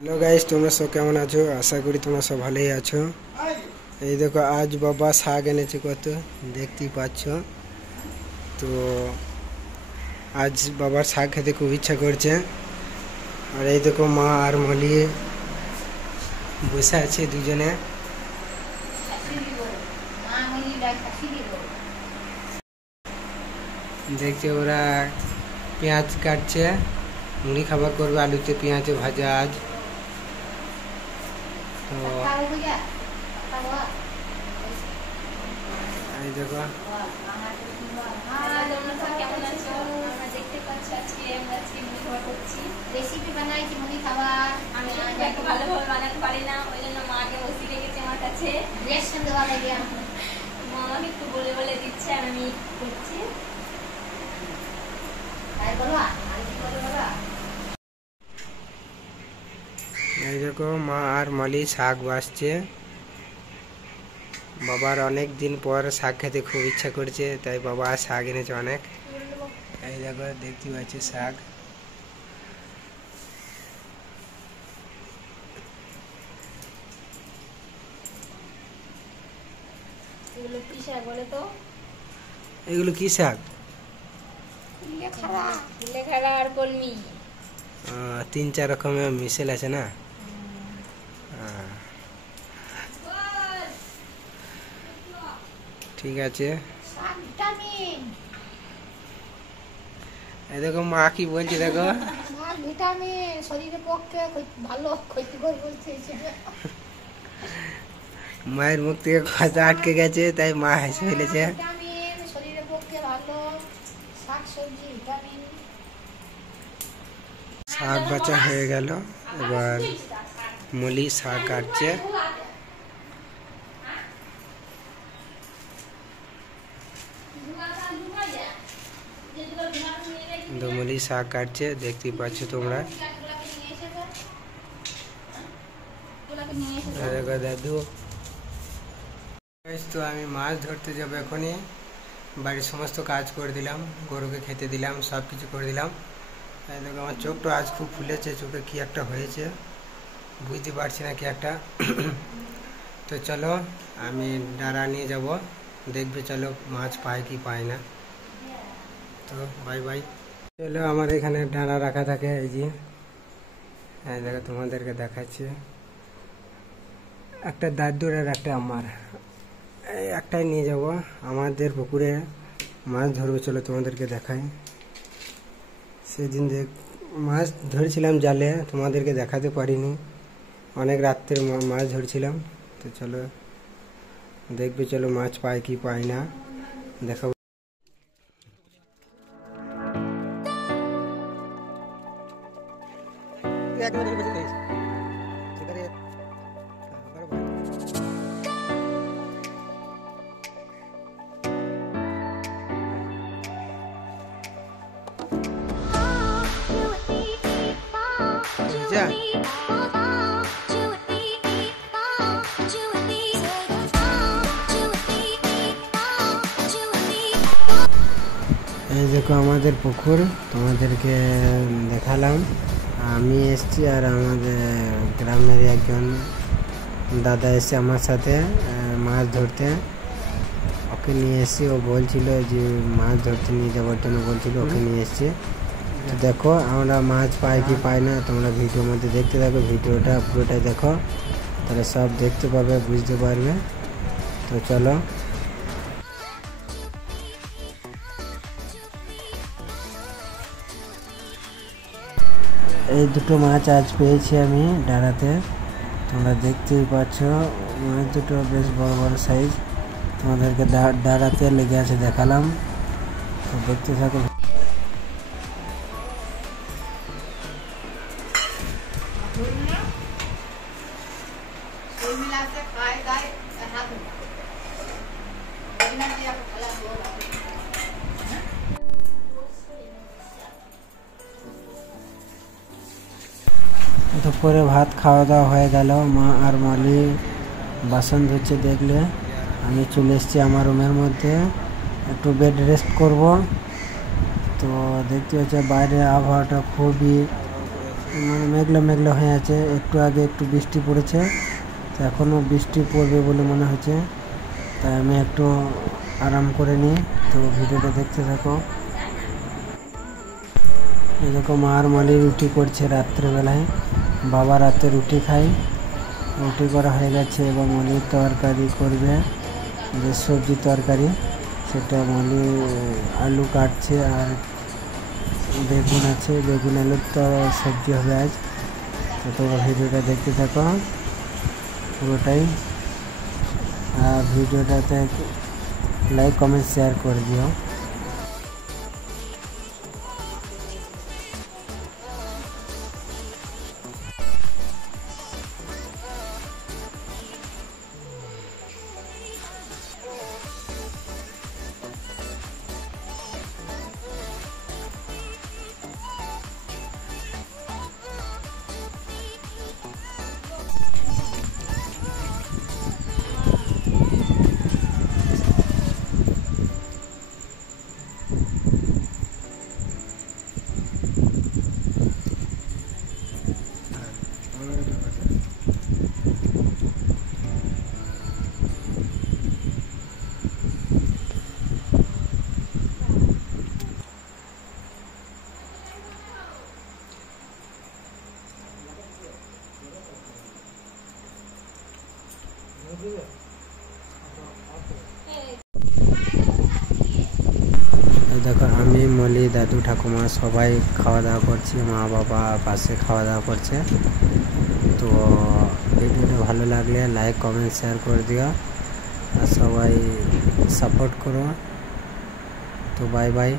Hello guys, তোমরা সব কেমন আছো? আশা করি তোমরা সব ভালোই আছো। এই দেখো আজ বাবা শাক এনেছে, কত দেখতেই পাচ্ছ। তো আজ বাবার শাক খেতে খুব ইচ্ছা করছে। আর এই দেখো মা আর মলি বসে আছে দুজনে। দেখছে ওরা পেঁয়াজ কাটছে, মুড়ি খাবার করবে, আলুতে পেঁয়াজে ভাজা আজ। তো এই দেখো রেসিপি বানাইছি মুড়ি খাবার। আমি একটু ভালোভাবে বানাতে পারি না, ওই জন্য মাকে বসিয়ে রেখেছি আমার কাছে। রিঅ্যাকশন দেওয়া লাগে, মা আমাকে একটু বলে বলে দিচ্ছে আর আমি করছি। তাই বলো, আর কি বলো বাবা? এই দেখো মা আর মলি শাক বাছছে। বাবার অনেক দিন পর শাক খেতে খুব ইচ্ছা করছে, তাই বাবা শাক এনেছে অনেক। এই দেখো দেখতে পাচ্ছি শাক। এগুলো কি শাক বলে তো? এগুলো কি শাক? লেখারা আর কলমি। 3-4 রকমের মিশেল আছে না? ঠিক আছে। এই দেখো মা কি বলছে, দেখো ভিটামিন শরীরের পক্ষে ভালো, ক্ষতিকর বলছে। মায়ের মুখ থেকে কথা আটকে গেছে, তাই মা হেসে ফেলেছে। ভিটামিন শরীরের পক্ষে ভালো, শাকসবজি ভিটামিন। শাক বাছা হয়ে গেল, এবার মলি শাক কাটছে। মলি শাক কাটছে, দেখতেই পাচ্ছ তোমরা। দাদু তো আমি মাছ ধরতে যাবো এখনই। বাড়ির সমস্ত কাজ করে দিলাম, গরুকে খেতে দিলাম, সব কিছু করে দিলাম। দেখো আমার চোখটা আজ খুব ফুলেছে, চোখে কি একটা হয়েছে, বুঝতে পারছি না কি একটা। তো চলো আমি ডাঁড়া নিয়ে যাব, দেখবে চলো মাছ পায় কি পায় না। তো বাই বাই। চলো আমার এখানে ডাঁড়া রাখা থাকে, এই যে দেখো তোমাদেরকে দেখাচ্ছি। একটা দাদুর আর একটা আমার, এই একটাই নিয়ে যাব। আমাদের পুকুরে মাছ ধরবো, চলো তোমাদেরকে দেখাই। সেদিন মাছ ধরেছিলাম জালে, তোমাদেরকে দেখাতে পারিনি, অনেক রাত্রের মাছ ধরছিলাম। তো চলো দেখবে চলো মাছ পায় কি পায় না দেখাবো। এই দেখো আমাদের পুকুর, তোমাদেরকে দেখালাম। আমি এসছি আর আমাদের গ্রামের একজন দাদা এসছে আমার সাথে মাছ ধরতে। ওকে নিয়ে এসছি, ও বলছিল যে মাছ ধরতে নিয়ে যাওয়ার জন্য বলছিল, ওকে নিয়ে এসছি। তো দেখো আমরা মাছ পাই কি পাই না তোমরা ভিডিওর মধ্যে দেখতে থাকো, ভিডিওটা পুরোটা দেখো, তাহলে সব দেখতে পাবে, বুঝতে পারবে। তো চলো এই দুটো মাছ আজ পেয়েছি আমি ডাঁড়াতে, তোমরা দেখতেই পাচ্ছ। মাছ দুটো বেশ বড় বড় সাইজ, তোমাদেরকে ডাঁড়াতে লেগে আছে দেখালাম। তো দেখতে থাকো। দুপুরে ভাত খাওয়া দাওয়া হয়ে গেল, মা আর মলি বাসন ধুচ্ছে দেখলে। আমি চলে এসেছি আমার রুমের মধ্যে, একটু বেড রেস্ট করব। তো দেখতে হচ্ছে বাইরে আবহাওয়াটা খুবই মানে মেঘলা মেঘলা হয়ে আছে। একটু আগে একটু বৃষ্টি পড়েছে, তো এখনও বৃষ্টি পড়বে বলে মনে হচ্ছে। তাই আমি একটু আরাম করে নিই। তো ভিডিওটা দেখতে থাকো। এরকম আর মালি রুটি করছে রাত্রেবেলায়। বাবা রাতে রুটি খাই, রুটি করা হয়ে গেছে এবং মালির তরকারি করবে, যে সবজি তরকারি, সেটা মালি আলু কাটছে আর বেগুন আছে, বেগুন আলুর তো সবজি হবে আজ। তো তোমরা ভিডিওটা দেখতে থাকো পুরোটাই, আর ভিডিওটাতে লাইক কমেন্ট শেয়ার করে দিও। দেখো আমি মলি, দাদু, ঠাকুমা সবাই খাওয়া দাওয়া করছি, মা বাবা পাশে খাওয়া দাওয়া করছে। তো ভিডিওটা ভালো লাগলে লাইক কমেন্ট শেয়ার করে দিও আর সবাই সাপোর্ট করো। তো বাই বাই।